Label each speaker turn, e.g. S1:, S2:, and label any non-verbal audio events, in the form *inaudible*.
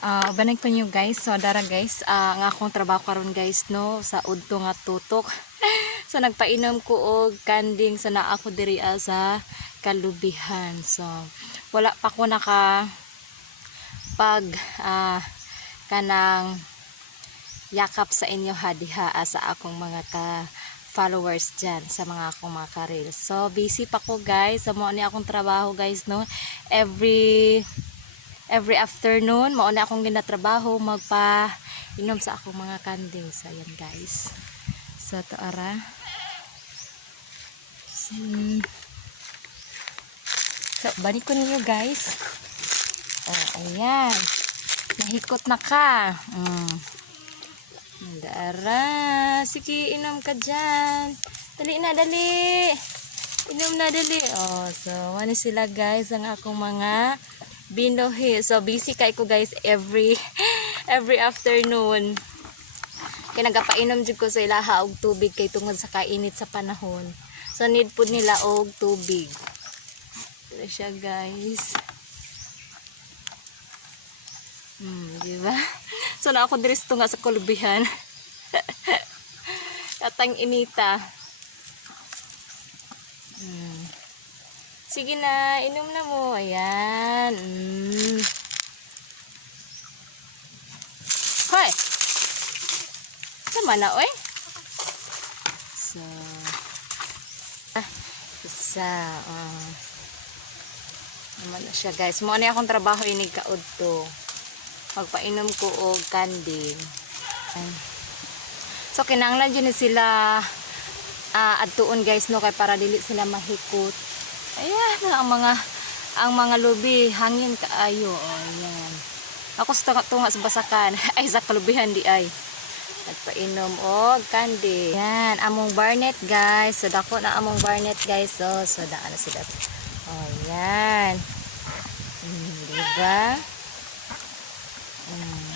S1: Ah, banay ko nyo guys. So dara guys, ah, nga akong trabaho karon guys no sa udto nga tutok. *laughs* so nagpainom ko og kanding sa naa ako diri ah, sa kalubihan. So wala pa ko naka pag ah, kanang yakap sa inyo ha diha sa akong mga ka followers dyan sa mga akong mga kareel. So busy pa ko guys. Sa mo ni akong trabaho guys no. Every every afternoon mao na akong ginatrabaho magpa inom sa akong mga candles ayan guys so to ara Hmm. so balik ko ninyo guys oh ayan nahikot na ka mm. Dara, sige inom ka dyan. Dali na, dali. Inom na, dali. Oh, so, ano sila guys, ang akong mga binohi. So, busy kay ko guys every *laughs* every afternoon. Kaya nagapainom jud ko sa ilaha og tubig kay tungod sa kainit sa panahon. So, need po nila og tubig. Ito siya guys. Hmm, di ba? *laughs* So, na ako to nga sa kulubihan. *laughs* Katang inita. Hmm. Sige na, inom na mo. Ayan. Mm. Hoy! Sama na, oy. So, ah, isa. Ah. Naman na siya, guys. Mo na akong trabaho inig kaod to. Magpainom ko og candy. Ayan. So, kinanglan dyan sila ah adtuon guys no kay para dili sila mahikot. Ayan ang mga ang mga lubi hangin kaayo. Oh, ayan. Ako sa tunga, tunga sa basakan *laughs* ay sa kalubihan di ay. Nagpainom og candy. Yan, among barnet guys. So dako na among barnet guys. So, so daan na sila. Oh, yan. Hmm, diba? Hmm.